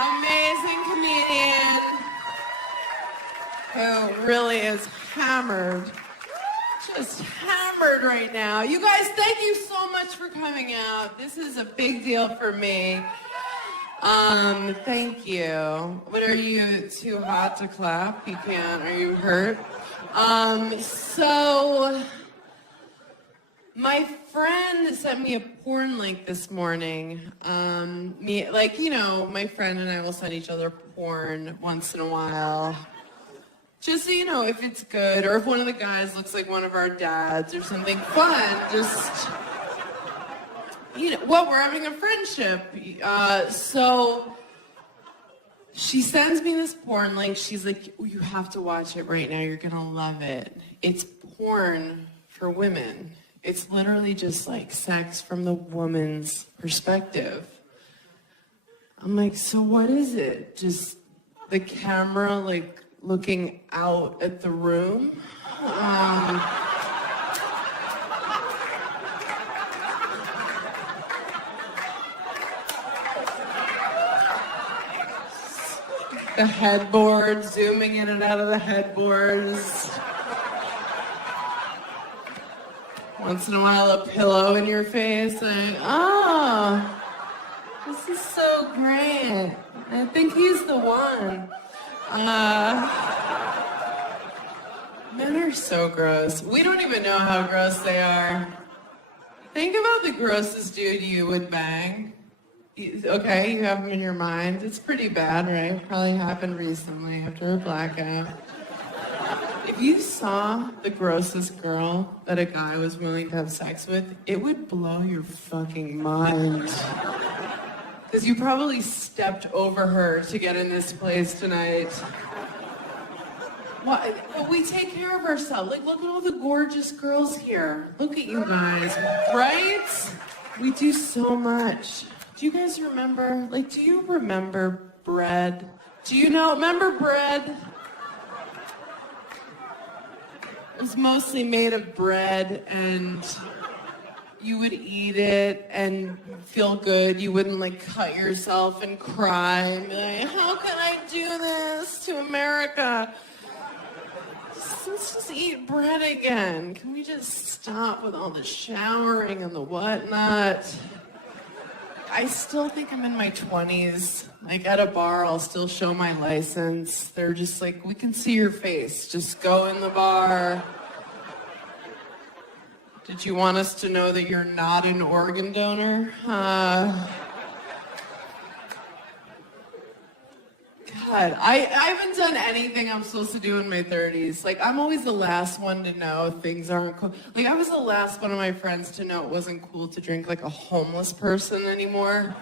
Amazing comedian who really is hammered. Just hammered right now. You guys, thank you so much for coming out. This is a big deal for me. Thank you. What, are you too hot to clap? You can't. Are you hurt? So my friend sent me a porn link this morning. My friend and I will send each other porn once in a while. Just so you know if it's good, or if one of the guys looks like one of our dads or something fun, just, we're having a friendship. So she sends me this porn link. She's like, you have to watch it right now. You're gonna love it. It's porn for women. It's literally just like sex from the woman's perspective. I'm like, so what is it? Just the camera, like, looking out at the room. The headboard, zooming in and out of the headboards. Once in a while, a pillow in your face, like, oh, this is so great. I think he's the one. Men are so gross. We don't even know how gross they are. Think about the grossest dude you would bang. Okay, you have him in your mind. It's pretty bad, right? Probably happened recently after a blackout. If you saw the grossest girl that a guy was willing to have sex with, it would blow your fucking mind. Because you probably stepped over her to get in this place tonight. But we take care of ourselves. Like, look at all the gorgeous girls here. Look at you guys, right? We do so much. Do you guys remember, do you remember bread? Remember bread? It was mostly made of bread, and you would eat it and feel good. You wouldn't cut yourself and cry and be like, how can I do this to America? Let's just eat bread again. Can we just stop with all the showering and the whatnot? I still think I'm in my 20s. At a bar, I'll still show my license. They're just like, we can see your face. Just go in the bar. Did you want us to know that you're not an organ donor? God, I haven't done anything I'm supposed to do in my 30s. I'm always the last one to know things aren't cool. I was the last one of my friends to know it wasn't cool to drink like a homeless person anymore.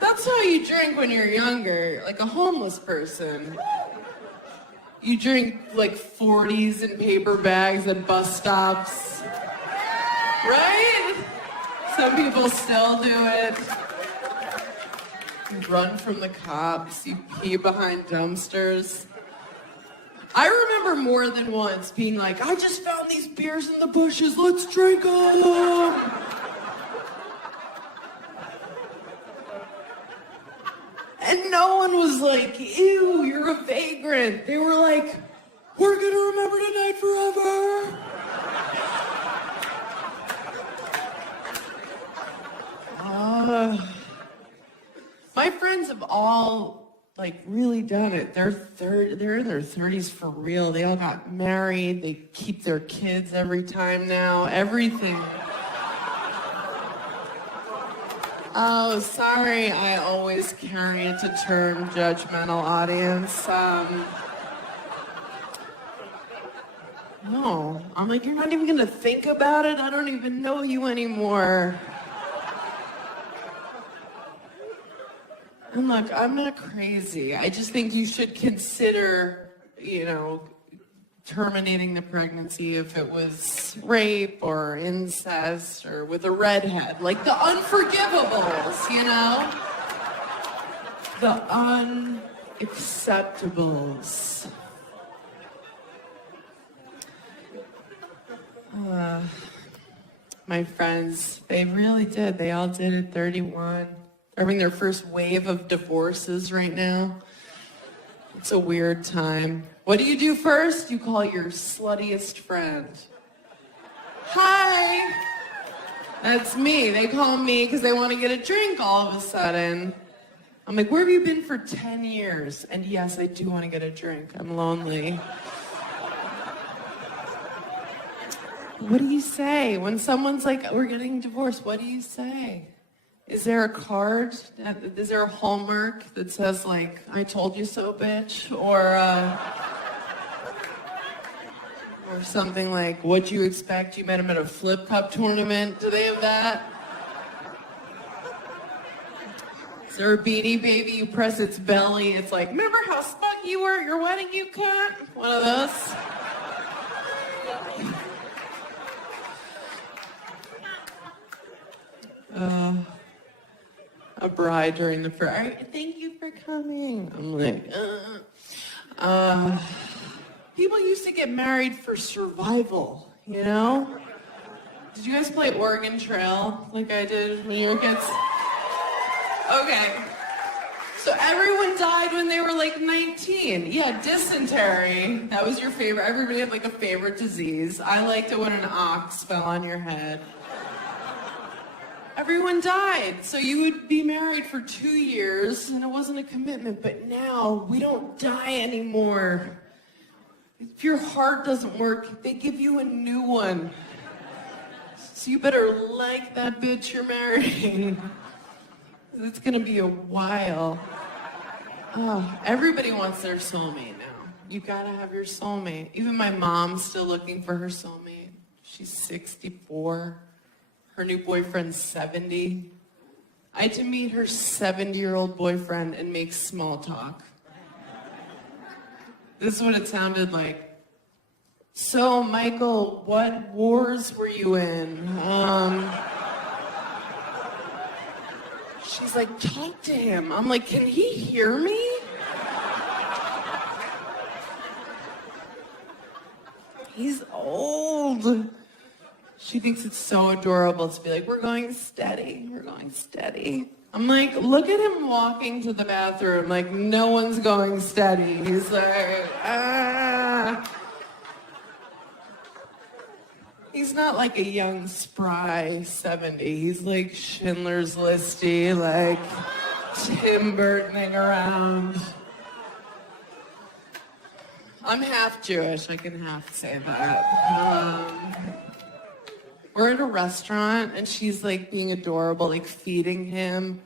That's how you drink when you're younger, like a homeless person. You drink 40s in paper bags at bus stops. Right? Some people still do it. You run from the cops, you pee behind dumpsters. I remember more than once being like, I just found these beers in the bushes, let's drink them! And no one was like, ew, you're a vagrant. They were like, we're gonna remember tonight forever. My friends have all really done it. They're in their 30s for real. They all got married. They keep their kids every time now. Everything. Oh, sorry. I always carry it to turn judgmental audience. No. I'm like, you're not even gonna think about it? I don't even know you anymore. And look, I'm not crazy. I just think you should consider, terminating the pregnancy if it was rape or incest or with a redhead. Like the unforgivables, The unacceptables. My friends, they really did. They all did it 31, They're having their first wave of divorces right now. It's a weird time. What do you do first? You call your sluttiest friend. Hi. That's me. They call me because they want to get a drink all of a sudden. I'm like, where have you been for 10 years? And yes, I do want to get a drink. I'm lonely. What do you say? When someone's like, we're getting divorced, what do you say? Is there a card? Is there a hallmark that says, like, I told you so, bitch? Or something like, what'd you expect? You met him at a flip cup tournament. Do they have that? Is there a Beanie Baby? You press its belly. It's like, remember how smug you were at your wedding, you cunt? One of those. A bride during the first. Thank you for coming. I'm like, people used to get married for survival, you know? Did you guys play Oregon Trail like I did when you were kids? Okay. So everyone died when they were like 19. Yeah, dysentery. That was your favorite. Everybody had like a favorite disease. I liked it when an ox fell on your head. Everyone died. So you would be married for 2 years and it wasn't a commitment. But now we don't die anymore. If your heart doesn't work, they give you a new one. So you better like that bitch you're marrying. It's gonna be a while. Oh, everybody wants their soulmate now. You gotta have your soulmate. Even my mom's still looking for her soulmate. She's 64. Her new boyfriend's 70. I had to meet her 70-year-old boyfriend and make small talk. This is what it sounded like. So, Michael, what wars were you in? She's like, talk to him. I'm like, can he hear me? He's old. She thinks it's so adorable to be like, we're going steady. We're going steady. I'm like, look at him walking to the bathroom. Like, no one's going steady. He's like, ah. He's not like a young, spry 70. He's like Schindler's Listy, like Tim Burtoning around. I'm half Jewish. I can half say that. We're at a restaurant and she's like being adorable, like feeding him,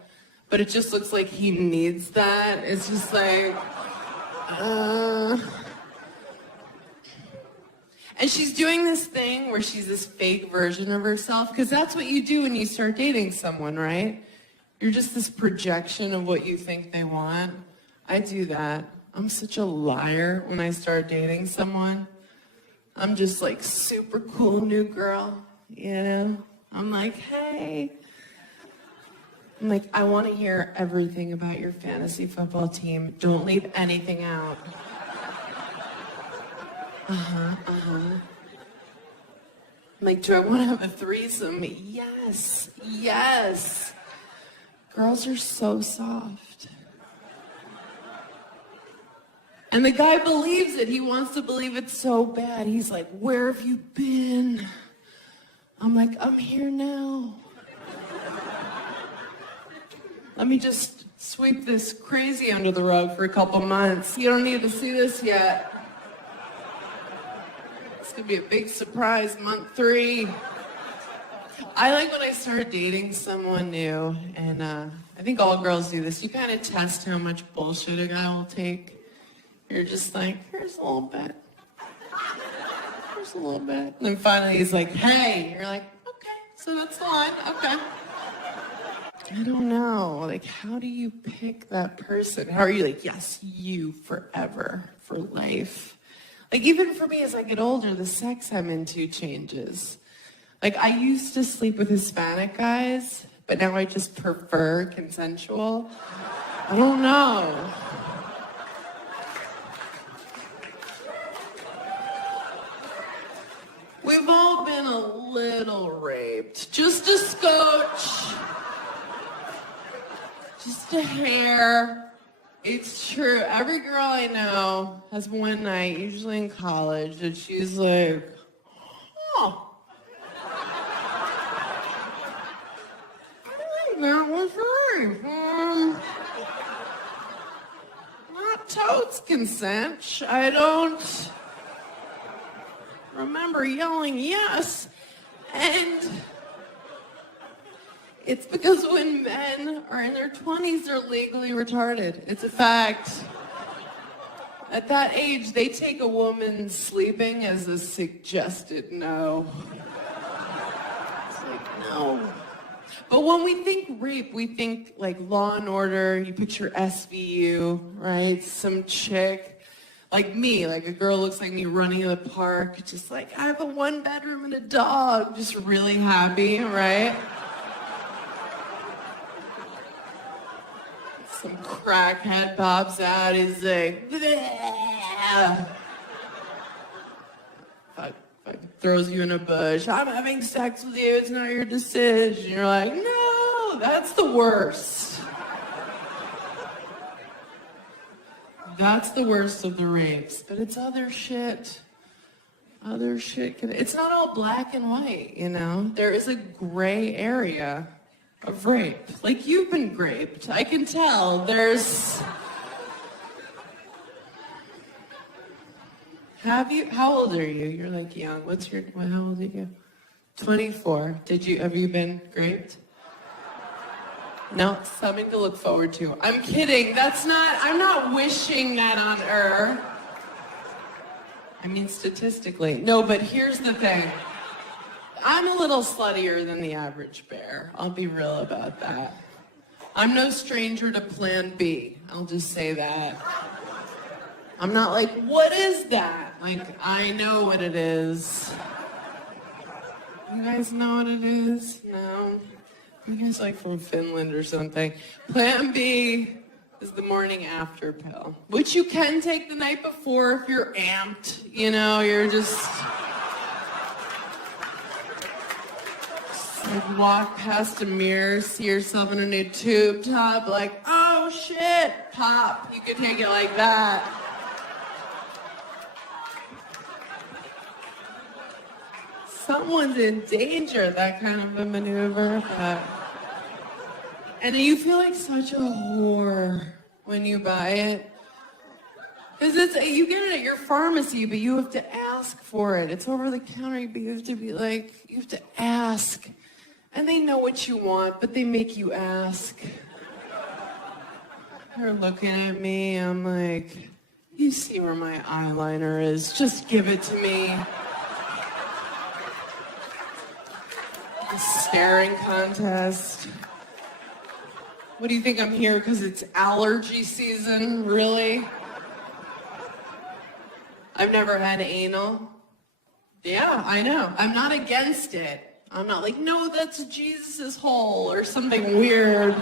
but it just looks like he needs that. It's just like, And she's doing this thing where she's this fake version of herself, because that's what you do when you start dating someone, right? You're just this projection of what you think they want. I do that. I'm such a liar when I start dating someone. I'm just like super cool new girl. You know, I'm like, hey. I'm like, I want to hear everything about your fantasy football team. Don't leave anything out. I'm like, do I want to have a threesome? Yes, yes. Girls are so soft. And the guy believes it. He wants to believe it so bad. He's like, where have you been? I'm like, I'm here now. Let me just sweep this crazy under the rug for a couple months. You don't need to see this yet. It's gonna be a big surprise, month 3. I like when I start dating someone new, and I think all girls do this. You kind of test how much bullshit a guy will take. You're just like, here's a little bit. A little bit. And then finally he's like, hey. You're like, okay, so that's the line, okay. I don't know, like, how do you pick that person? How are you like, yes, you forever, for life? Like, even for me, as I get older, the sex I'm into changes. Like, I used to sleep with Hispanic guys, but now I just prefer consensual. I don't know. We've all been a little raped. Just a scotch. Just a hair. It's true. Every girl I know has one night, usually in college, that she's like, oh. That was nice. Not totes consent. I don't remember yelling yes. And it's because when men are in their 20s, they're legally retarded. It's a fact. At that age, they take a woman sleeping as a suggested no. It's like, no. But when we think rape, we think like Law and Order, you picture SVU, right? Some chick, like me, like a girl looks like me running in the park, just like, I have a 1-bedroom and a dog, just really happy, right? Some crackhead pops out, he's like, bleh. Throws you in a bush. I'm having sex with you. It's not your decision. You're like, no, that's the worst. That's the worst of the rapes. But it's other shit. Other shit. It's not all black and white, you know? There is a gray area of rape. Like, you've been raped. I can tell. There's... Have you? How old are you? You're like young. How old are you? 24. Have you been raped? No, something to look forward to. I'm kidding. I'm not wishing that on her. I mean, statistically. No, but here's the thing. I'm a little sluttier than the average bear. I'll be real about that. I'm no stranger to Plan B. I'll just say that. I'm not like, what is that? Like, I know what it is. You guys know what it is? No? You guys like from Finland or something. Plan B is the morning after pill, which you can take the night before if you're amped. You know, you're just like walk past a mirror, see yourself in a new tube top, like, oh shit, pop. You can take it like that. Someone's in danger, that kind of a maneuver. And you feel like such a whore when you buy it. Because you get it at your pharmacy, but you have to ask for it. It's over the counter, but you have to ask. And they know what you want, but they make you ask. They're looking at me, I'm like, you see where my eyeliner is, just give it to me. The staring contest. What do you think, I'm here because it's allergy season? Really? I've never had anal. Yeah, I know. I'm not against it. I'm not like, no, that's Jesus' hole or something weird.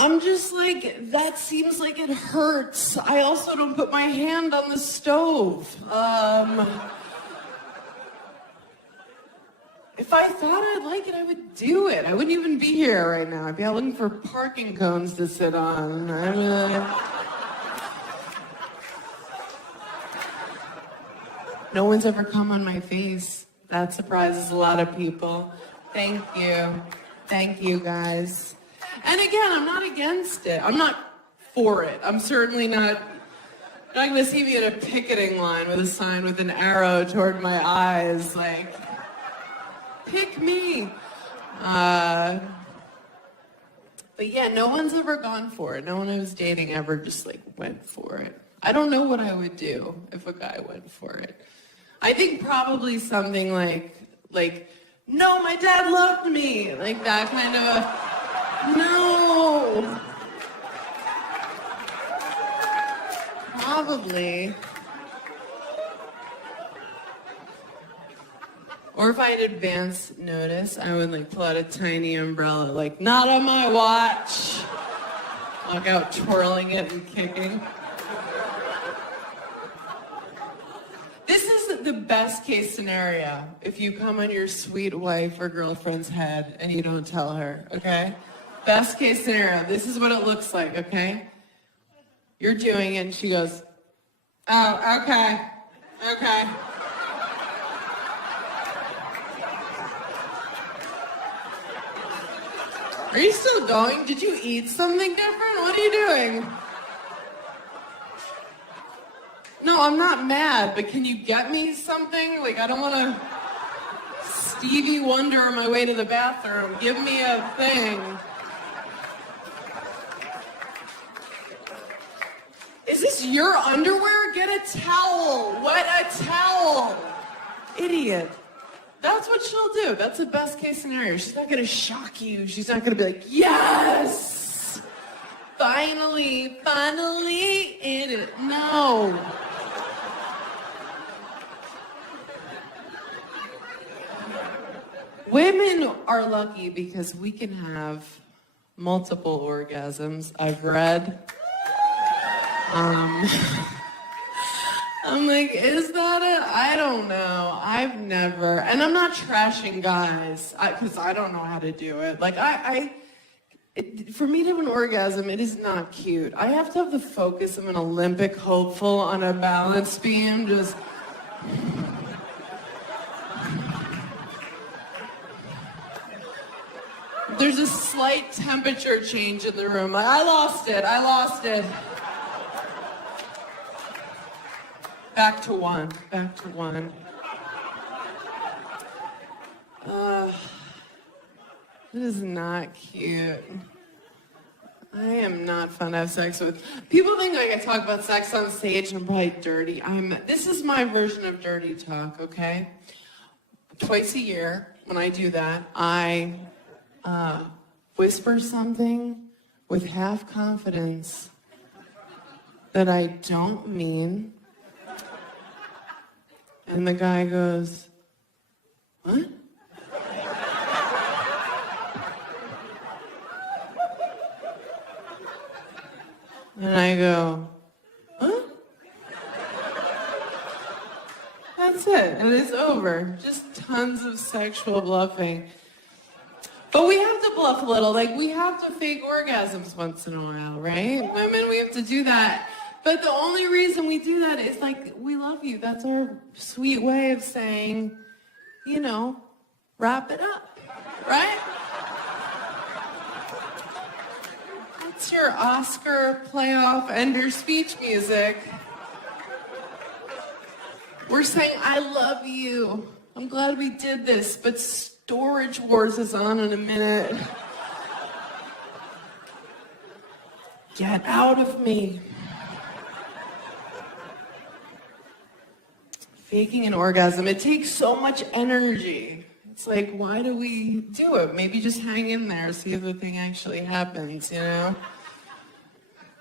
I'm just like, that seems like it hurts. I also don't put my hand on the stove. If I thought I'd like it, I would do it. I wouldn't even be here right now. I'd be out looking for parking cones to sit on. No one's ever come on my face. That surprises a lot of people. Thank you. Thank you, guys. And again, I'm not against it. I'm not for it. I'm certainly not going to see me at a picketing line with a sign with an arrow toward my eyes, like, pick me. But yeah, no one's ever gone for it. No one I was dating ever just like went for it. I don't know what I would do if a guy went for it. I think probably something like, no, my dad loved me. Like that kind of a, no. Probably. Or if I had advance notice, I would like pull out a tiny umbrella, like, not on my watch. Walk out the best case scenario if you come on your sweet wife or girlfriend's head and you don't tell her, okay? Best case scenario, this is what it looks like, okay? You're doing it and she goes, oh, okay, okay. Are you still going? Did you eat something different? What are you doing? No, I'm not mad, but can you get me something? Like, I don't want to Stevie Wonder on my way to the bathroom. Give me a thing. Is this your underwear? Get a towel. Wet a towel. Idiot. That's what she'll do. That's the best case scenario. She's not going to shock you. She's not going to be like, yes! Finally in it. No. Women are lucky because we can have multiple orgasms. I've read. I'm like, is that it? I don't know. I've never, and I'm not trashing guys, because I don't know how to do it. Like, for me to have an orgasm, it is not cute. I have to have the focus of an Olympic hopeful on a balance beam, just. There's a slight temperature change in the room. Like, I lost it. Back to one. It is not cute. I am not fun to have sex with. People think like I talk about sex on stage and I'm probably dirty. This is my version of dirty talk, okay? Twice a year, when I do that, I whisper something with half confidence that I don't mean. And the guy goes, what? And I go, huh? That's it, and it's over. Just tons of sexual bluffing. But we have to bluff a little, like we have to fake orgasms once in a while, right? Women, we have to do that. But the only reason we do that is like, we love you. That's our sweet way of saying, you know, wrap it up, right? That's your Oscar playoff ender speech music. We're saying, I love you. I'm glad we did this, but Storage Wars is on in a minute. Get out of me. Faking an orgasm, it takes so much energy. It's like, why do we do it? Maybe just hang in there, see if the thing actually happens, you know?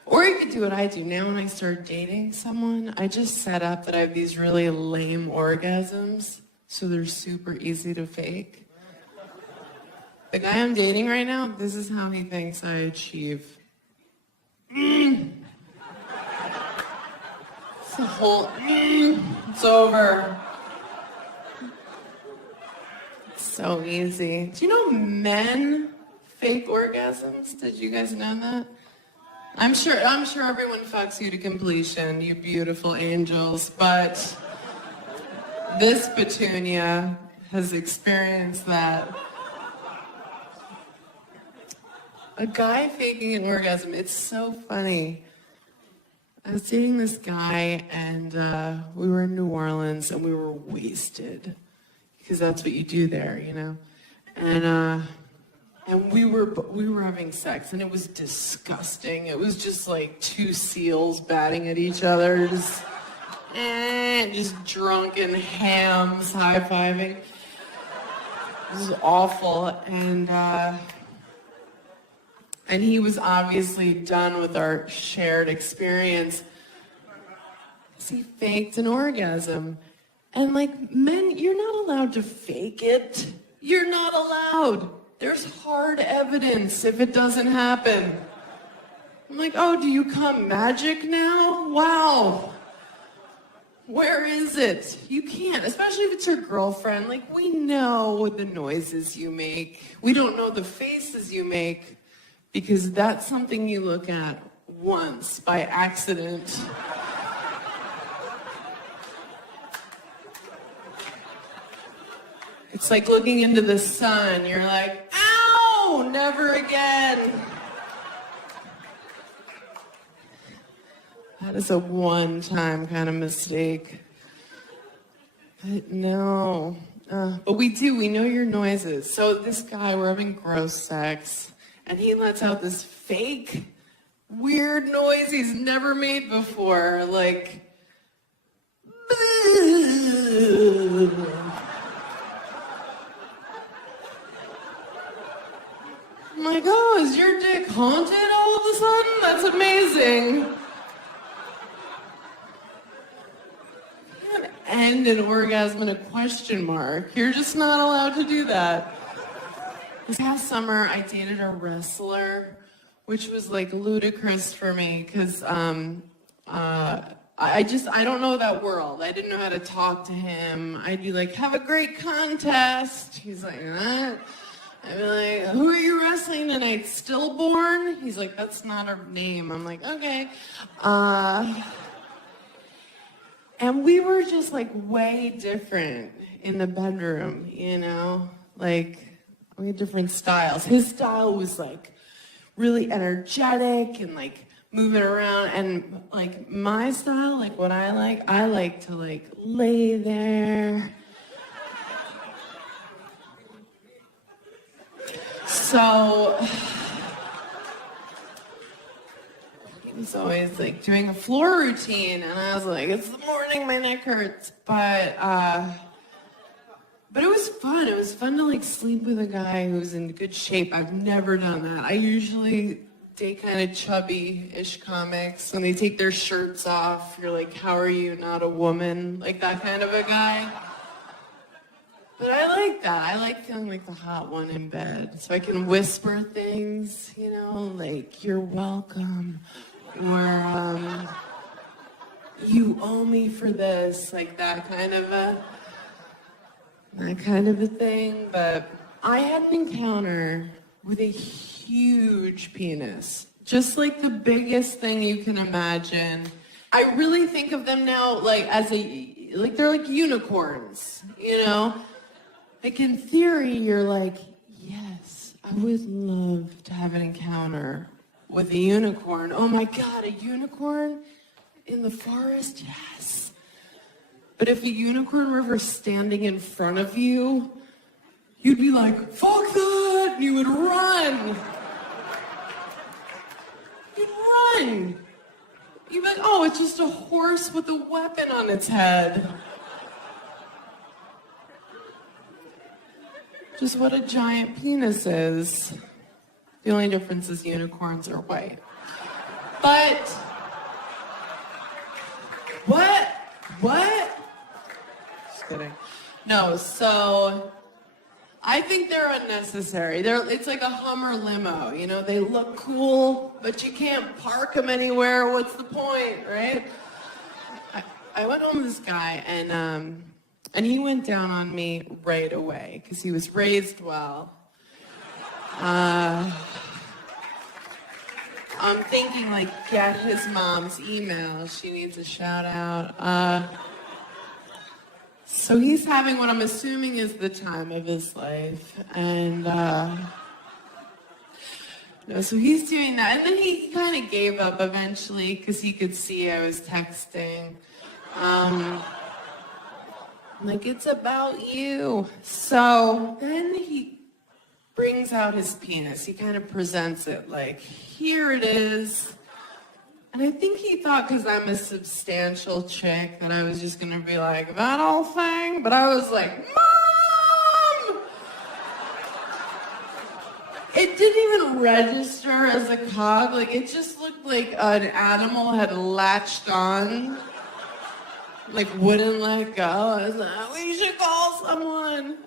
Or you could do what I do. Now when I start dating someone, I just set up that I have these really lame orgasms, so they're super easy to fake. The guy I'm dating right now, this is how he thinks I achieve. It's a whole, it's over. It's so easy. Do you know men fake orgasms? Did you guys know that? I'm sure everyone fucks you to completion, you beautiful angels, but this Petunia has experienced that. A guy faking an orgasm, it's so funny. I was dating this guy and we were in New Orleans and we were wasted because that's what you do there, you know? And we were having sex and it was disgusting. It was just like two seals batting at each other, just drunken hams high-fiving. It was awful. And he was obviously done with our shared experience. So he faked an orgasm. And like, men, you're not allowed to fake it. You're not allowed. There's hard evidence if it doesn't happen. I'm like, oh, do you come magic now? Wow. Where is it? You can't, especially if it's your girlfriend. Like, we know the noises you make. We don't know the faces you make because that's something you look at once by accident. It's like looking into the sun. You're like, ow, never again. That is a one-time kind of mistake. But no. But we know your noises. So this guy, we're having gross sex, and he lets out this fake, weird noise he's never made before. Like, I'm like, oh, is your dick haunted all of a sudden? That's amazing. End an orgasm in a question mark. You're just not allowed to do that. This past summer, I dated a wrestler, which was like ludicrous for me because I don't know that world. I didn't know how to talk to him. I'd be like, have a great contest. He's like, what? I'd be like, who are you wrestling tonight? Stillborn? He's like, that's not her name. I'm like, okay. And we were just like way different in the bedroom, you know? Like, we had different styles. His style was like really energetic and like moving around. And like my style, like what I like to like lay there. So he was always like doing a floor routine, and I was like, it's the morning, my neck hurts. But it was fun. It was fun to like sleep with a guy who's in good shape. I've never done that. I usually date kind of chubby-ish comics. When they take their shirts off, you're like, how are you not a woman? Like that kind of a guy. But I like that. I like feeling like the hot one in bed. So I can whisper things, you know, like, you're welcome. Or, you owe me for this. Like that kind of a thing. But I had an encounter with a huge penis. Just like the biggest thing you can imagine. I really think of them now like they're like unicorns, you know? Like in theory, you're like, yes, I would love to have an encounter with a unicorn. Oh my God, a unicorn in the forest? Yes. But if a unicorn were standing in front of you, you'd be like, fuck that, and you would run. You'd run. You'd be like, oh, it's just a horse with a weapon on its head. Just what a giant penis is. The only difference is unicorns are white. But, what? Just kidding. No, so, I think they're unnecessary. It's like a Hummer limo, you know? They look cool, but you can't park them anywhere. What's the point, right? I went home with this guy, and he went down on me right away because he was raised well. I'm thinking like, get his mom's email. She needs a shout out. So he's having what I'm assuming is the time of his life. And no, so he's doing that. And then he kind of gave up eventually because he could see I was texting. Like, it's about you. So then he brings out his penis. He kind of presents it like, here it is. And I think he thought because I'm a substantial chick that I was just going to be like, that whole thing? But I was like, Mom! It didn't even register as a cock. Like, it just looked like an animal had latched on. Like, wouldn't let go. I was like, we should call someone.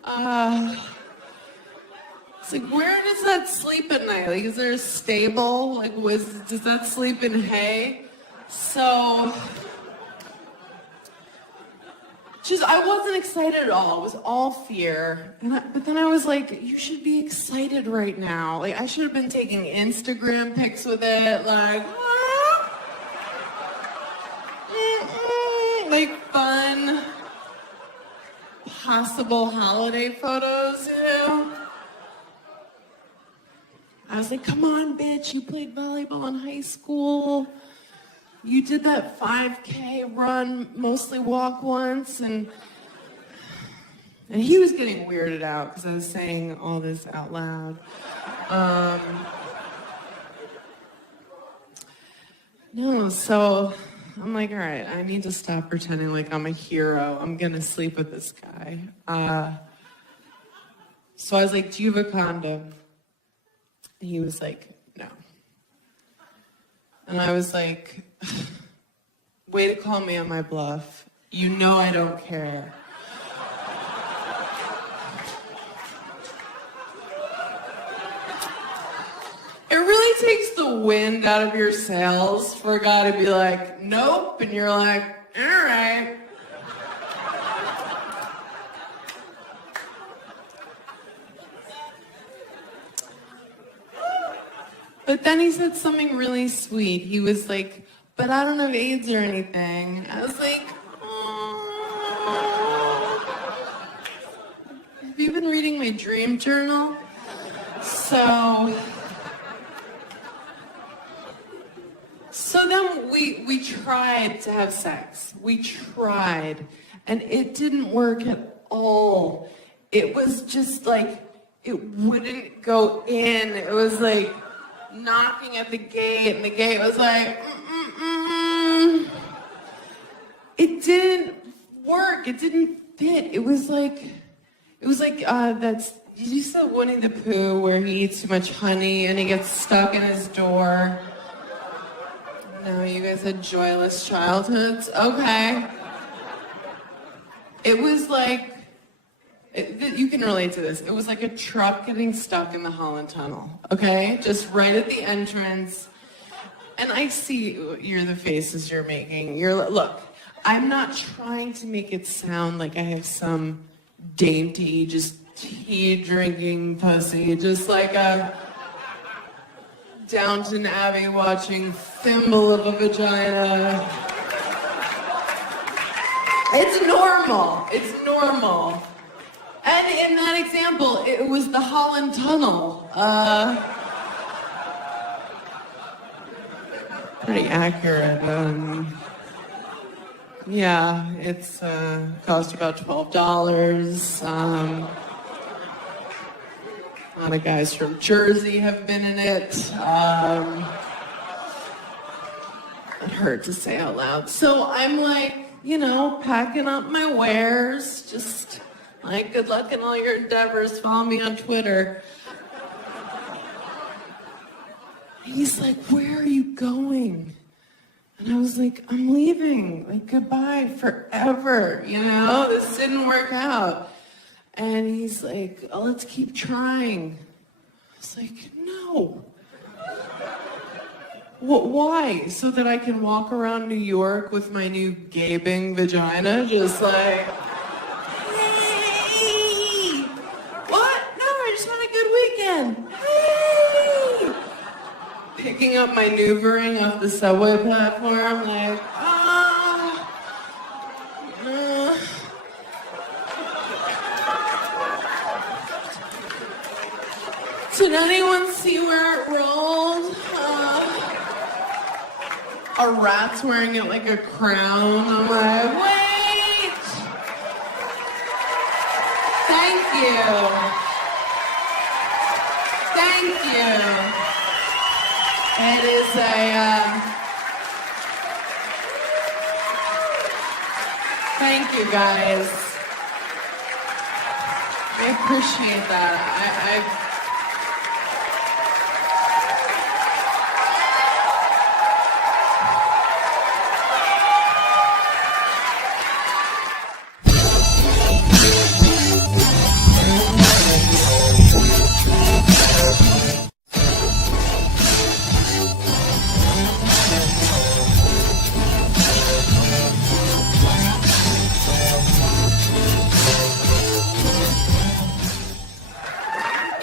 It's like, where does that sleep at night? Like, is there a stable? Like, does that sleep in hay? So, I wasn't excited at all. It was all fear. But then I was like, you should be excited right now. Like, I should have been taking Instagram pics with it, like, like fun, possible holiday photos, you know? I was like, come on, bitch, you played volleyball in high school. You did that 5K run, mostly walk once, and he was getting weirded out because I was saying all this out loud. No, so I'm like, all right, I need to stop pretending like I'm a hero. I'm gonna sleep with this guy. So I was like, do you have a condom? And he was like, no. And I was like, way to call me on my bluff. You know I don't care. It really takes the wind out of your sails for a guy to be like, nope, and you're like, all right. But then he said something really sweet. He was like, but I don't have AIDS or anything. I was like, oh. Have you been reading my dream journal? So then we tried to have sex. We tried. And it didn't work at all. It was just like, it wouldn't go in. It was like knocking at the gate, and the gate was like, It didn't work. It didn't fit. It was like did you see Winnie the Pooh where he eats too much honey and he gets stuck in his door? No, you guys had joyless childhoods? Okay. It was like, you can relate to this. It was like a truck getting stuck in the Holland Tunnel, okay? Just right at the entrance. And I see the faces you're making. Look, I'm not trying to make it sound like I have some dainty, just tea-drinking pussy, just like a Downton Abbey watching thimble of a vagina. It's normal. It's normal. And in that example, it was the Holland Tunnel. Pretty accurate. Yeah, it's cost about $12. A lot of guys from Jersey have been in it. It hurt to say out loud. So I'm like, packing up my wares, just like, good luck in all your endeavors. Follow me on Twitter. He's like, where are you going? And I was like, I'm leaving. Like, goodbye forever. This didn't work out. And he's like, oh, let's keep trying. I was like, no. Why? So that I can walk around New York with my new gaping vagina, just like, hey! What? No, I just had a good weekend. Hey! Picking up my Noovering off the subway platform, like, Did anyone see where it rolled? A rat's wearing it like a crown. I'm like, wait! Thank you. Thank you. It is thank you guys. I appreciate that.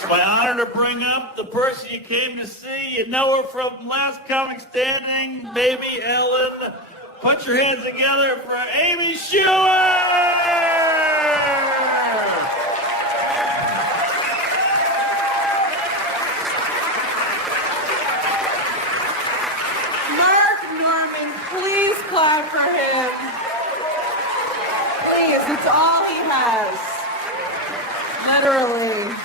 my honor to bring up the person you came to see. You know her from Last Comic Standing, Baby Ellen. Put your hands together for Amy Schumer! Please clap for him. Please, it's all he has. Literally.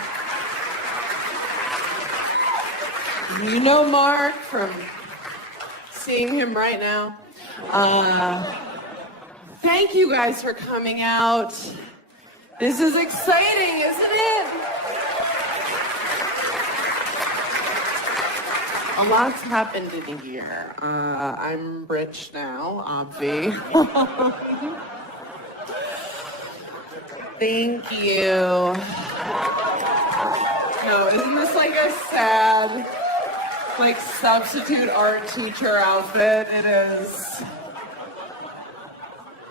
You know Mark from seeing him right now. Thank you guys for coming out. This is exciting, isn't it? A lot's happened in a year. I'm rich now, obvi. Thank you. No, isn't this like a sad, like substitute art teacher outfit? It is.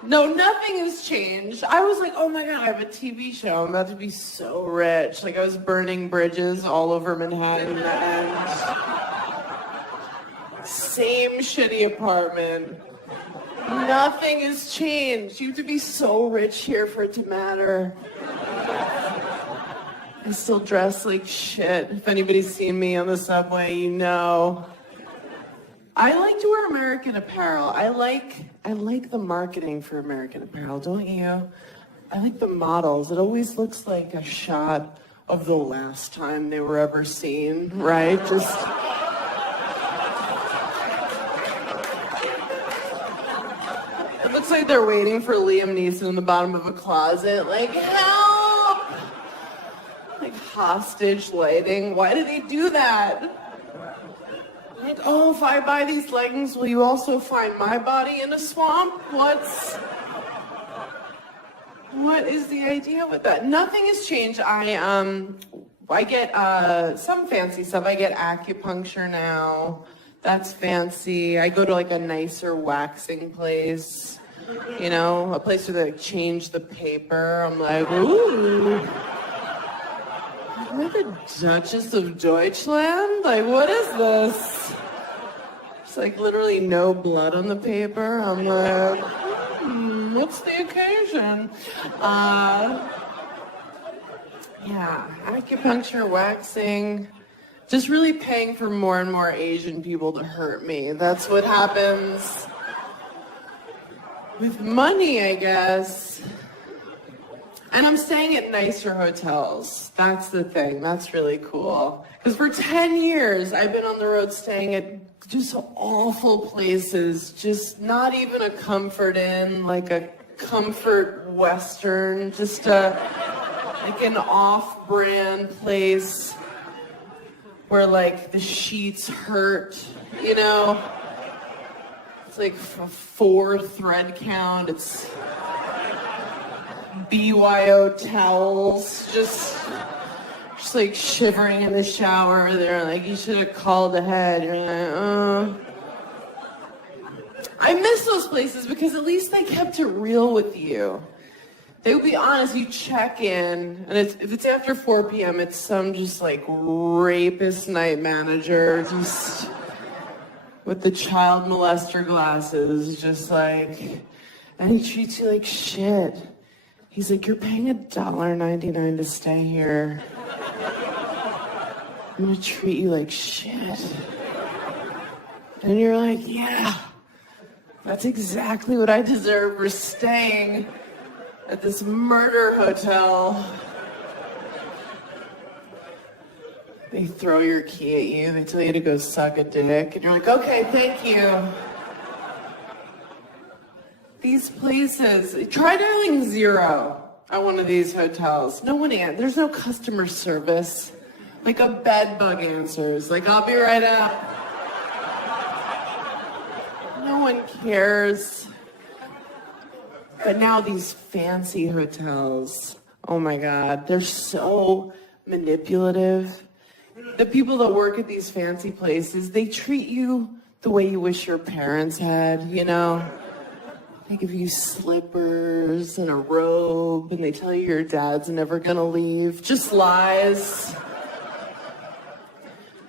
No, nothing has changed. I was like, oh my God, I have a TV show. I'm about to be so rich. Like I was burning bridges all over Manhattan and same shitty apartment. Nothing has changed. You have to be so rich here for it to matter. I still dress like shit. If anybody's seen me on the subway, you know. I like to wear American Apparel. I like the marketing for American Apparel, don't you? I like the models. It always looks like a shot of the last time they were ever seen, right? Just... It looks like they're waiting for Liam Neeson in the bottom of a closet. Like, help! Like, hostage lighting. Why do they do that? Like, oh, if I buy these leggings, will you also find my body in a swamp? What is the idea with that? Nothing has changed. I get some fancy stuff. I get acupuncture now. That's fancy. I go to like a nicer waxing place, you know, a place where they like, change the paper. I'm like, ooh. Am I the Duchess of Deutschland? Like, what is this? It's like literally no blood on the paper. I'm like, what's the occasion? Yeah, acupuncture, waxing. Just really paying for more and more Asian people to hurt me. That's what happens with money, I guess. And I'm staying at nicer hotels. That's the thing. That's really cool. Because for 10 years, I've been on the road staying at just awful places. Just not even a Comfort Inn, like a Comfort Western. Just like an off-brand place where like the sheets hurt, you know? It's like a 4 thread count. It's BYO towels, just like shivering in the shower. They're like, you should have called ahead. You're like, I miss those places because at least they kept it real with you. They would be honest, you check in, and if it's after 4 p.m., it's some just like rapist night manager, just with the child molester glasses, just like, and he treats you like shit. He's like, you're paying $1.99 to stay here. I'm gonna treat you like shit. And you're like, yeah, that's exactly what I deserve for staying at this murder hotel. They throw your key at you, they tell you to go suck a dick, and you're like, okay, thank you. These places, try dialing 0 at one of these hotels. No one answers, there's no customer service. Like a bed bug answers, like, I'll be right out. No one cares. But now these fancy hotels, oh my God, they're so manipulative. The people that work at these fancy places, they treat you the way you wish your parents had, you know? They give you slippers and a robe, and they tell you your dad's never gonna leave. Just lies.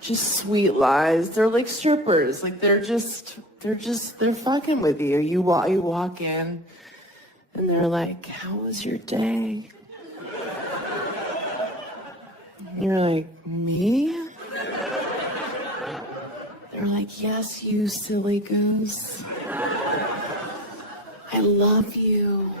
just sweet lies. They're like strippers. Like they're fucking with you. You walk in and they're like, how was your day? And you're like, me? They're like, yes, you silly goose. I love you.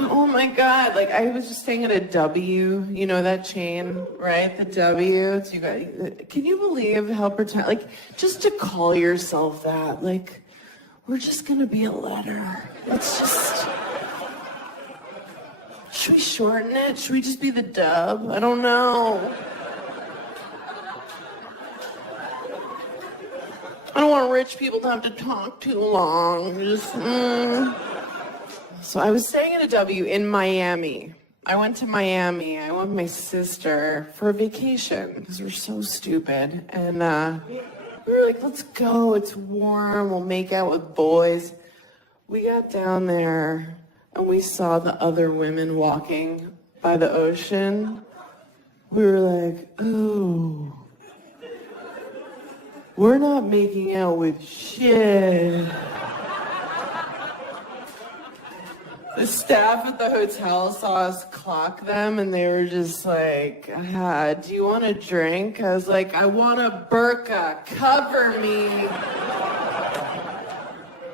Oh my God, like I was just staying at a W, you know that chain, right? The W. It's you guys, can you believe how like just to call yourself that, like we're just gonna be a letter. It's just, should we shorten it? Should we just be the dub? I don't know. I don't want rich people to have to talk too long. Just, So I was staying at a W in Miami. I went to Miami. I went with my sister for a vacation because we're so stupid. And we were like, let's go. It's warm. We'll make out with boys. We got down there and we saw the other women walking by the ocean. We were like, oh, we're not making out with shit. The staff at the hotel saw us clock them and they were just like, do you want a drink? I was like, I want a burqa, cover me.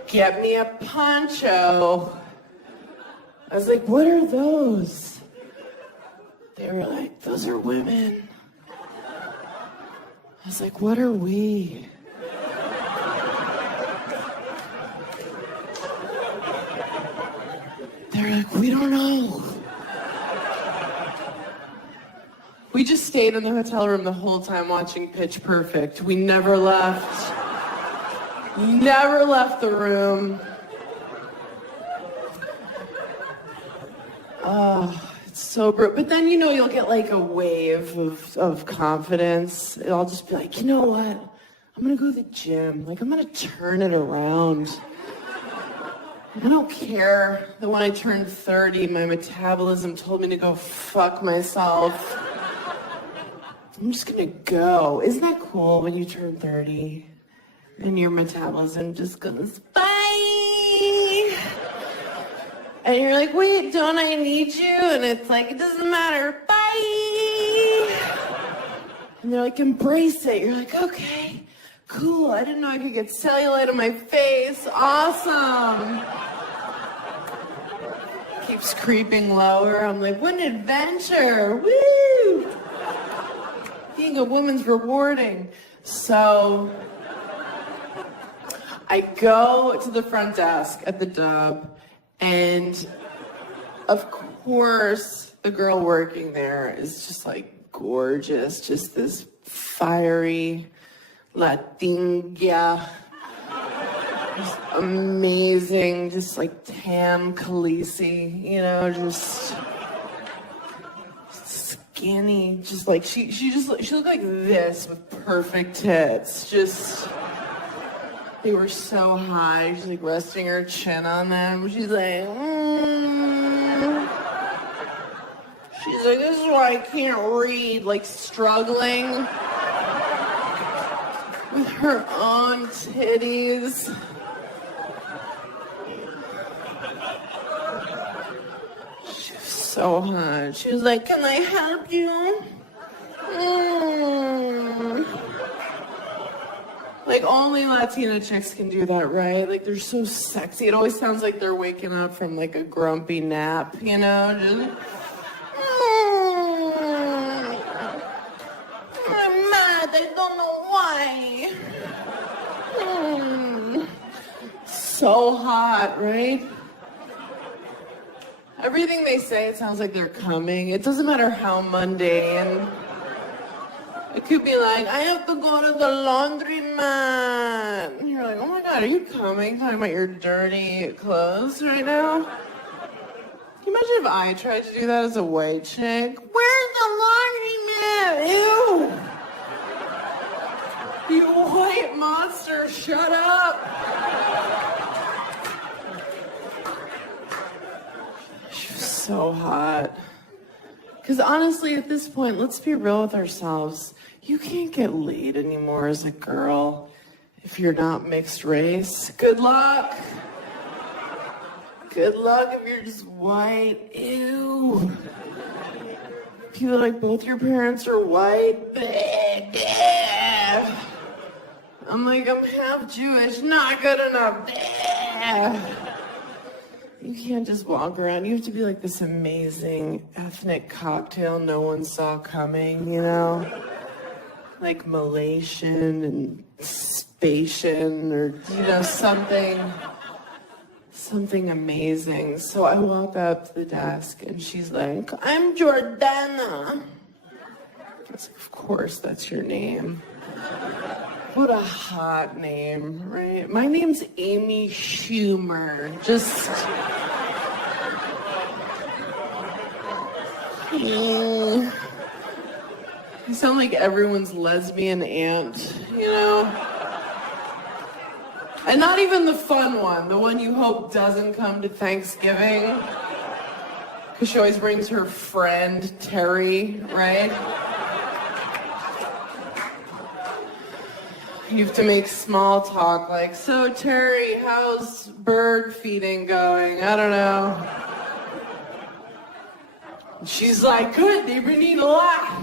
Get me a poncho. I was like, what are those? They were like, those are women. I was like, what are we? They're like, we don't know. We just stayed in the hotel room the whole time watching Pitch Perfect. We never left. Never left the room. Oh, it's so brutal. But then, you'll get like a wave of confidence. I'll just be like, you know what? I'm gonna go to the gym. Like, I'm gonna turn it around. I don't care that when I turned 30, my metabolism told me to go fuck myself. I'm just gonna go. Isn't that cool when you turn 30 and your metabolism just goes, bye? And you're like, wait, don't I need you? And it's like, it doesn't matter, bye. And they're like, embrace it. You're like, okay, cool. I didn't know I could get cellulite on my face. Awesome. Keeps creeping lower. I'm like, what an adventure. Woo! Being a woman's rewarding. So I go to the front desk at the Dub, and of course, the girl working there is just like gorgeous, just this fiery Latina, just amazing, just like tan Khaleesi, just skinny, just like she looked like this with perfect tits, just. They were so high. She's like resting her chin on them. She's like, She's like, this is why I can't read. Like struggling with her own titties. She was so hot. She was like, can I help you? Like, only Latina chicks can do that, right? Like, they're so sexy. It always sounds like they're waking up from, like, a grumpy nap, Just, I'm mad. I don't know why. So hot, right? Everything they say, it sounds like they're coming. It doesn't matter how mundane. It could be like, I have to go to the laundromat. And you're like, oh my God, are you coming? Talking about your dirty clothes right now? Can you imagine if I tried to do that as a white chick? Where's the laundromat? Ew! You white monster, shut up! She was so hot. Because honestly, at this point, let's be real with ourselves. You can't get laid anymore as a girl if you're not mixed race. Good luck. Good luck if you're just white. Ew. People are like, both your parents are white. I'm like, I'm half Jewish. Not good enough. You can't just walk around. You have to be like this amazing ethnic cocktail no one saw coming, you know? Like Malaysian and Spatian or, you know, something amazing. So I walk up to the desk and she's like, I'm Jordana. I was like, of course, that's your name. What a hot name, right? My name's Amy Schumer. Just... You sound like everyone's lesbian aunt, you know? And not even the fun one, the one you hope doesn't come to Thanksgiving. Because she always brings her friend, Terry, right? You have to make small talk like, so Terry, how's bird feeding going? I don't know. And she's like, good, they've been eating a lot.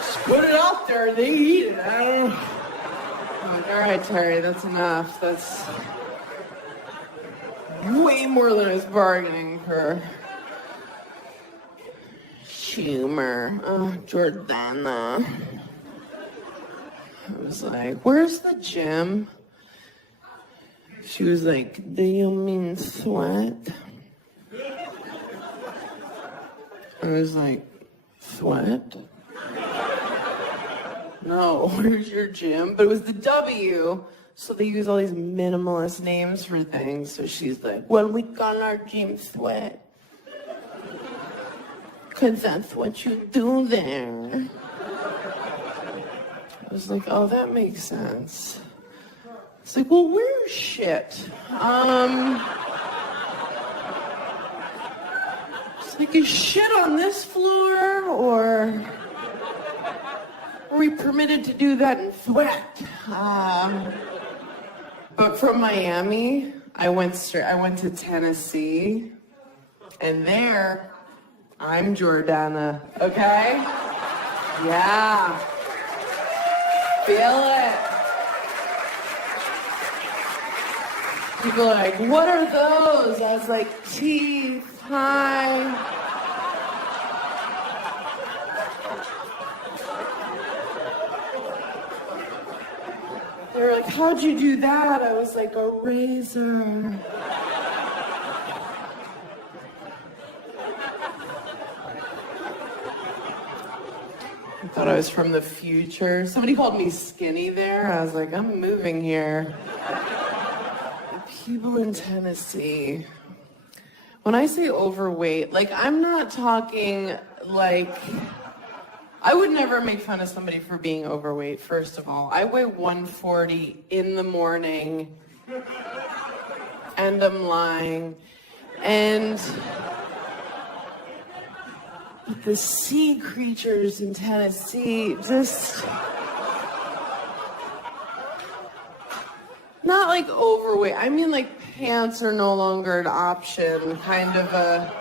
Just put it out there, they eat it, I don't know. I'm like, all right, Terry, that's enough. That's way more than I was bargaining for. Schumer, Jordana. I was like, where's the gym? She was like, do you mean sweat? I was like, sweat? No, where's your gym? But it was the W, so they use all these minimalist names for things. So she's like, well, we call our gym sweat. Because that's what you do there. I was like, oh, that makes sense. It's like, well, where's shit? It's like, is shit on this floor, or are we permitted to do that in sweat? But from Miami, I went to Tennessee, and there, I'm Jordana, okay? Yeah. Feel it. People are like, what are those? I was like, teeth, hi. They were like, how'd you do that? I was like, a razor. I thought I was from the future. Somebody called me skinny there. I was like, I'm moving here. The people in Tennessee. When I say overweight, like, I'm not talking like... I would never make fun of somebody for being overweight, first of all. I weigh 140 in the morning, and I'm lying. And the sea creatures in Tennessee just... Not like overweight. I mean, like, pants are no longer an option. Kind of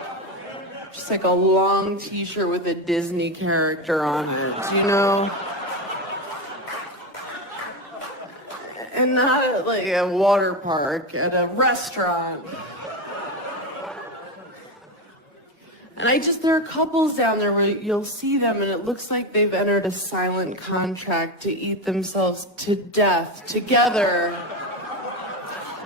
just like a long t-shirt with a Disney character on it, you know? And not at like a water park, at a restaurant. And there are couples down there where you'll see them and it looks like they've entered a silent contract to eat themselves to death together.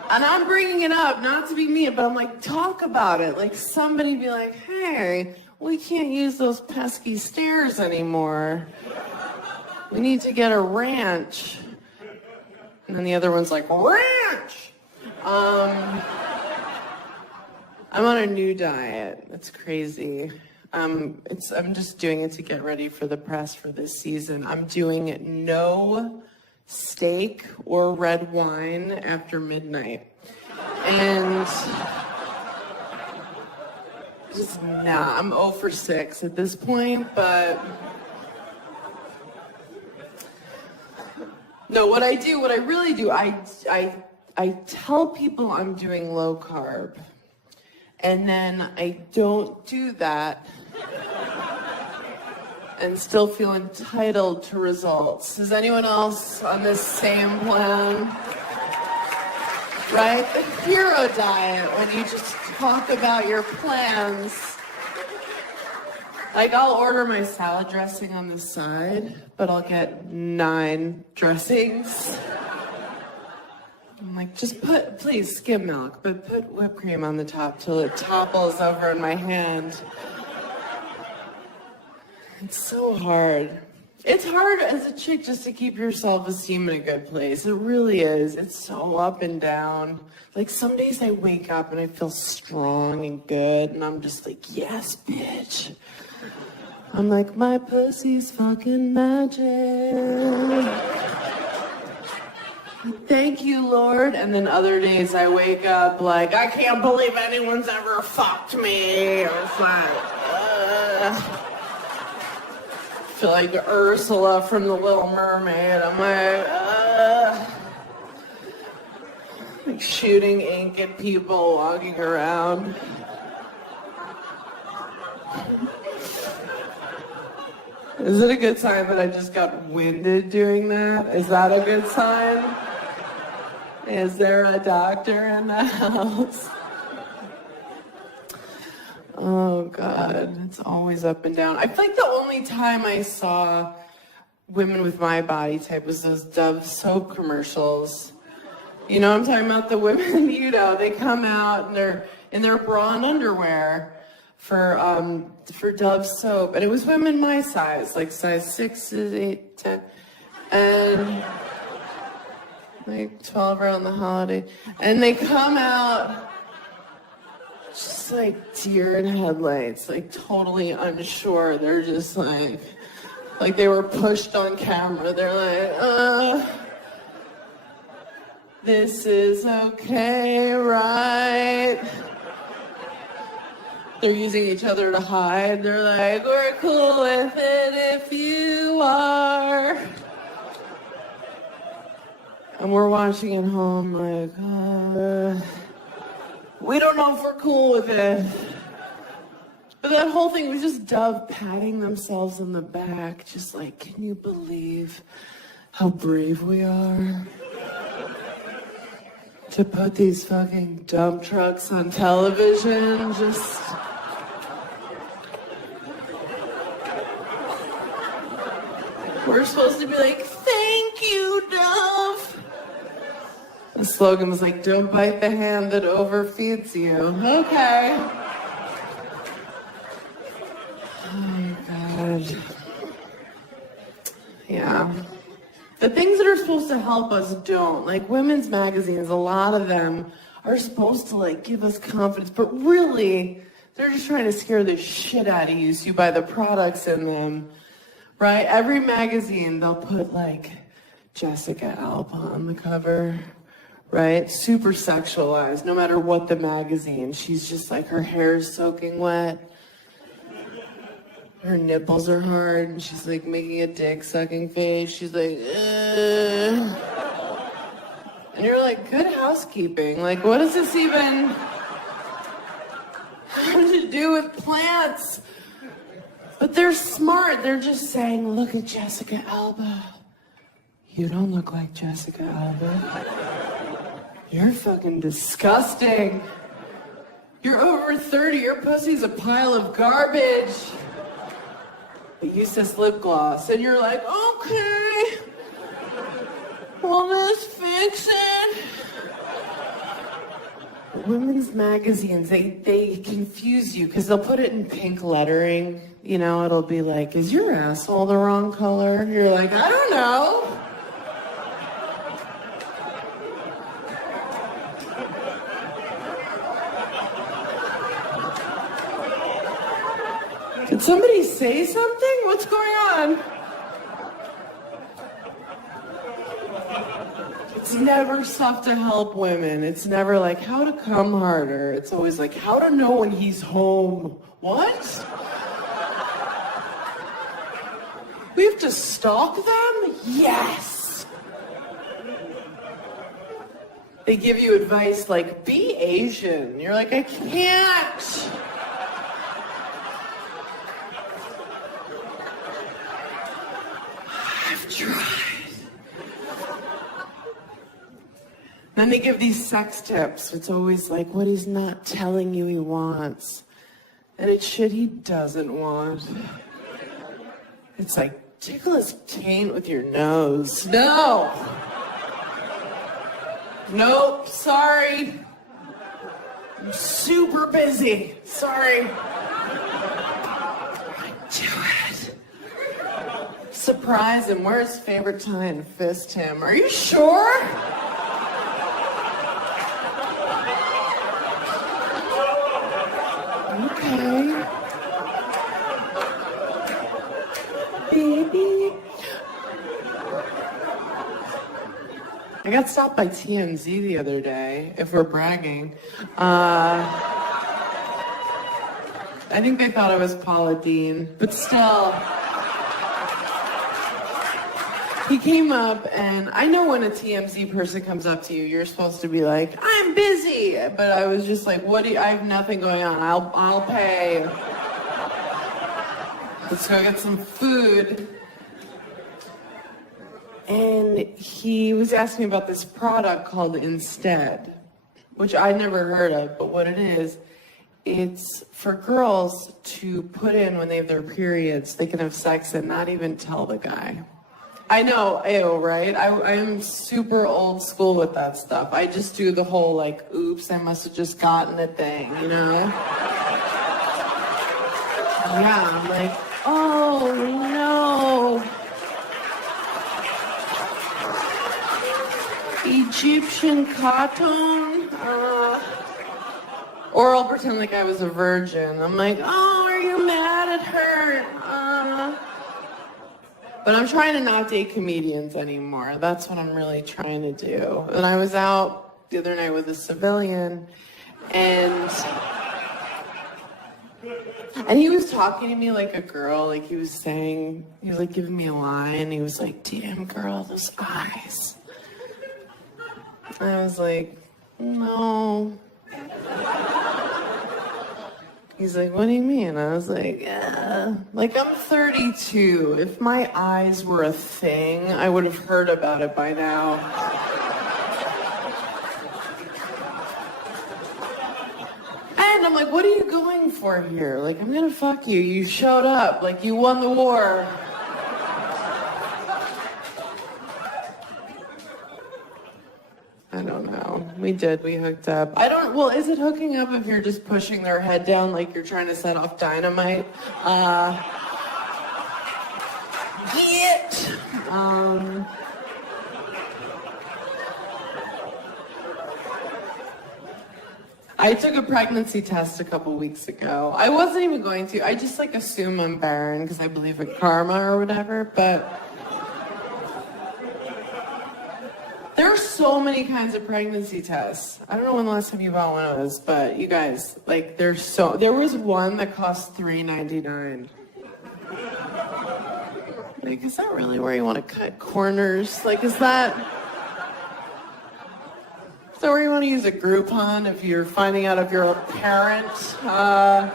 And I'm bringing it up, not to be mean, but I'm like, talk about it. Like, somebody be like, hey, we can't use those pesky stairs anymore. We need to get a ranch. And then the other one's like, ranch! I'm on a new diet. It's crazy. I'm just doing it to get ready for the press for this season. I'm doing no steak or red wine after midnight. And just, nah, I'm 0 for 6 at this point, but no, what I really do, I tell people I'm doing low carb, and then I don't do that and still feel entitled to results. Is anyone else on this same plan? Right? The hero diet, when you just talk about your plans. Like, I'll order my salad dressing on the side, but I'll get 9 dressings. I'm like, just please, skim milk, but put whipped cream on the top till it topples over in my hand. It's so hard. It's hard as a chick just to keep your self-esteem in a good place. It really is. It's so up and down. Like, some days I wake up and I feel strong and good, and I'm just like, yes, bitch. I'm like, my pussy's fucking magic. Thank you, Lord. And then other days I wake up like, I can't believe anyone's ever fucked me. Or feel like Ursula from The Little Mermaid. I'm like shooting ink at people walking around. Is it a good sign that I just got winded doing that? Is that a good sign? Is there a doctor in the house? Oh, God, it's always up and down. I feel like the only time I saw women with my body type was those Dove soap commercials. You know what I'm talking about? The women, they come out and they're in their bra and underwear for Dove soap. And it was women my size, like size 6, 8, 10, and like 12 around the holiday. And they come out just like deer in headlights, like totally unsure. They're just like they were pushed on camera. They're like, this is okay, right? They're using each other to hide. They're like, we're cool with it if you are. And we're watching at home like, we don't know if we're cool with it. But that whole thing was just Dove patting themselves on the back, just like, can you believe how brave we are? To put these fucking dump trucks on television, just... We're supposed to be like, thank you, Dove. The slogan was like, don't bite the hand that overfeeds you. Okay. Oh, God. Yeah. The things that are supposed to help us don't. Like women's magazines, a lot of them are supposed to like give us confidence, but really, they're just trying to scare the shit out of you so you buy the products in them. Right? Every magazine, they'll put like Jessica Alba on the cover. Right? Super sexualized, no matter what the magazine. She's just like, her hair's soaking wet. Her nipples are hard, and she's like making a dick-sucking face. She's like, ugh. And you're like, good housekeeping. Like, what does this even have to do with plants? But they're smart. They're just saying, look at Jessica Alba. You don't look like Jessica Alba. You're fucking disgusting. You're over 30. Your pussy's a pile of garbage. But use this lip gloss. And you're like, okay. Will this fix it? Women's magazines, they confuse you because they'll put it in pink lettering. You know, it'll be like, is your asshole the wrong color? You're like, I don't know. Did somebody say something? What's going on? Did It's never stuff to help women. It's never like how to come harder. It's always like how to know when he's home. What? We have to stalk them? Yes. They give you advice like, be Asian. You're like, I can't. I've tried. Then they give these sex tips. It's always like what he's not telling you he wants. And it's shit he doesn't want. It's like, tickle his taint with your nose. No! Nope, sorry. I'm super busy. Sorry. Do it. Surprise him. Where's his favorite time? Fist him. Are you sure? Okay. Baby. I got stopped by TMZ the other day, if we're bragging. I think they thought I was Paula Deen, but still. He came up, and I know when a TMZ person comes up to you, you're supposed to be like, I'm busy. But I was just like, what do you, I have nothing going on. I'll pay. Let's go get some food. And he was asking me about this product called Instead, which I'd never heard of, but what it is, it's for girls to put in when they have their periods. They can have sex and not even tell the guy. I know, ew, right? I'm super old school with that stuff. I just do the whole, like, oops, I must have just gotten a thing, you know? Yeah, I'm like, oh, no. Egyptian cotton? Or I'll pretend like I was a virgin. I'm like, oh, are you mad at her? But I'm trying to not date comedians anymore. That's what I'm really trying to do. And I was out the other night with a civilian, and he was talking to me like a girl. Like he was like giving me a line. He was like, damn girl, those eyes. I was like, no. He's like, what do you mean? I was like, yeah. Like, I'm 32. If my eyes were a thing, I would have heard about it by now. And I'm like, what are you going for here? Like, I'm gonna fuck you. You showed up. Like, you won the war. I don't know. We hooked up. Well, is it hooking up if you're just pushing their head down like you're trying to set off dynamite? Get! I took a pregnancy test a couple weeks ago. I wasn't even going to. I just like assume I'm barren because I believe in karma or whatever, but there are so many kinds of pregnancy tests. I don't know when the last time you bought one of those, but you guys, like, there was one that cost $3.99. Like, is that really where you want to cut corners? Like, is that where you want to use a Groupon if you're finding out if you're a parent? Oh,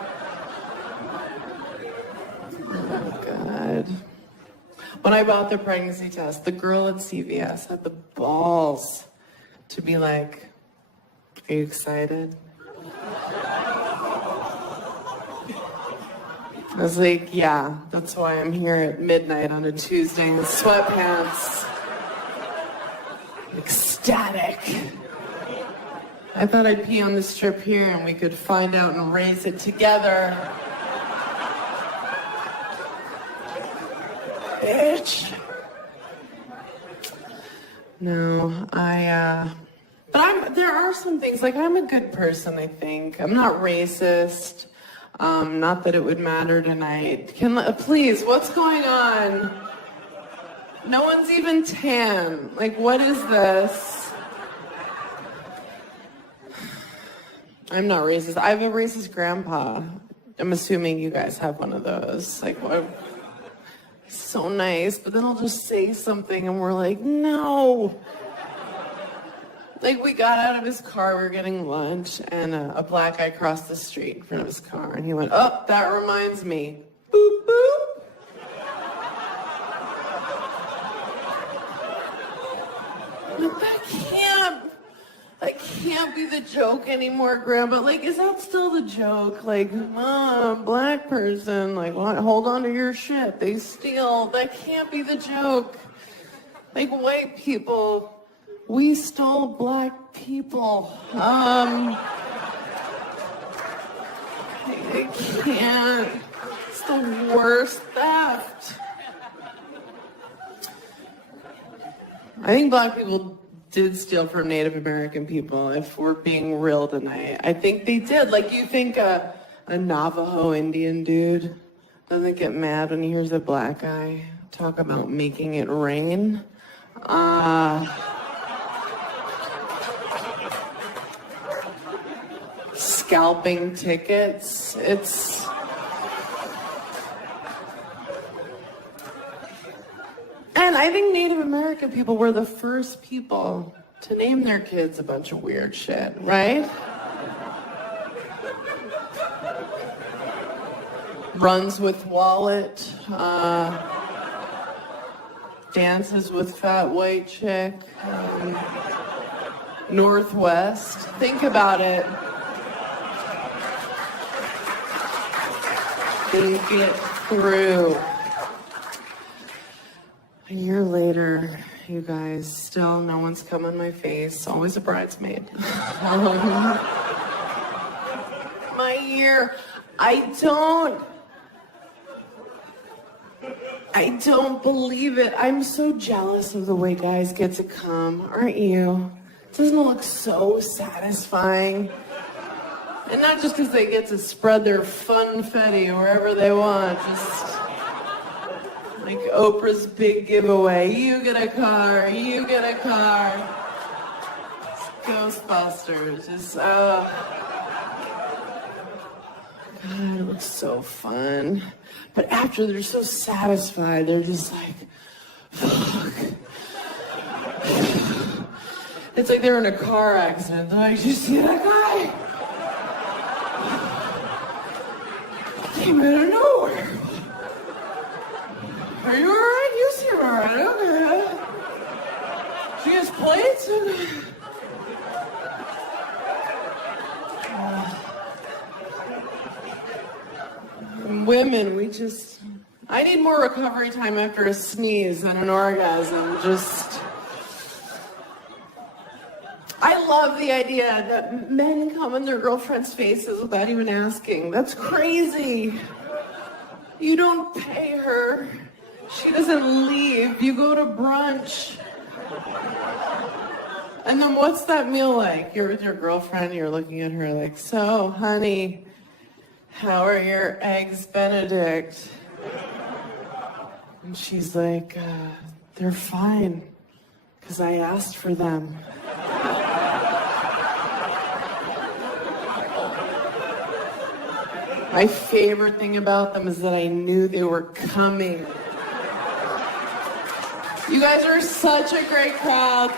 God. When I bought the pregnancy test, the girl at CVS had the balls to be like, are you excited? I was like, yeah, that's why I'm here at midnight on a Tuesday in sweatpants. Ecstatic. I thought I'd pee on this strip here and we could find out and raise it together. Bitch. No, but there are some things, like I'm a good person, I think. I'm not racist. Not that it would matter tonight. Please, what's going on? No one's even tan. Like, what is this? I'm not racist. I have a racist grandpa. I'm assuming you guys have one of those. Like, what? So nice, but then I'll just say something and we're like, no. Like, we got out of his car, we were getting lunch, and a black guy crossed the street in front of his car, and he went, oh, that reminds me. Boop, boop. Like, that can't be the joke anymore, Grandma. Like, is that still the joke? Like, black person, like, what? Hold on to your shit. They steal. That can't be the joke. Like, white people, we stole black people. It can't. It's the worst theft. I think black people did steal from Native American people, if we're being real tonight. I think they did. Like, you think a Navajo Indian dude doesn't get mad when he hears a black guy talk about making it rain? Scalping tickets. And I think Native American people were the first people to name their kids a bunch of weird shit, right? Runs with wallet, dances with fat white chick, Northwest. Think about it. Think it through. A year later, you guys, still no one's come on my face. Always a bridesmaid. My year. I don't believe it. I'm so jealous of the way guys get to come, aren't you? Doesn't it look so satisfying? And not just because they get to spread their funfetti wherever they want, just like Oprah's big giveaway. You get a car, you get a car. It's Ghostbusters. Just, God, it looks so fun. But after they're so satisfied, they're just like, fuck. It's like they're in a car accident. They're like, did you see that guy? Came out of nowhere. Are you alright? You seem alright. Okay. She has plates and women, I need more recovery time after a sneeze than an orgasm. I love the idea that men come in their girlfriends' faces without even asking. That's crazy. You don't pay her. She doesn't leave. You go to brunch. And then what's that meal like? You're with your girlfriend, you're looking at her like, so, honey, how are your eggs Benedict? And she's like, they're fine, because I asked for them. My favorite thing about them is that I knew they were coming. You guys are such a great crowd.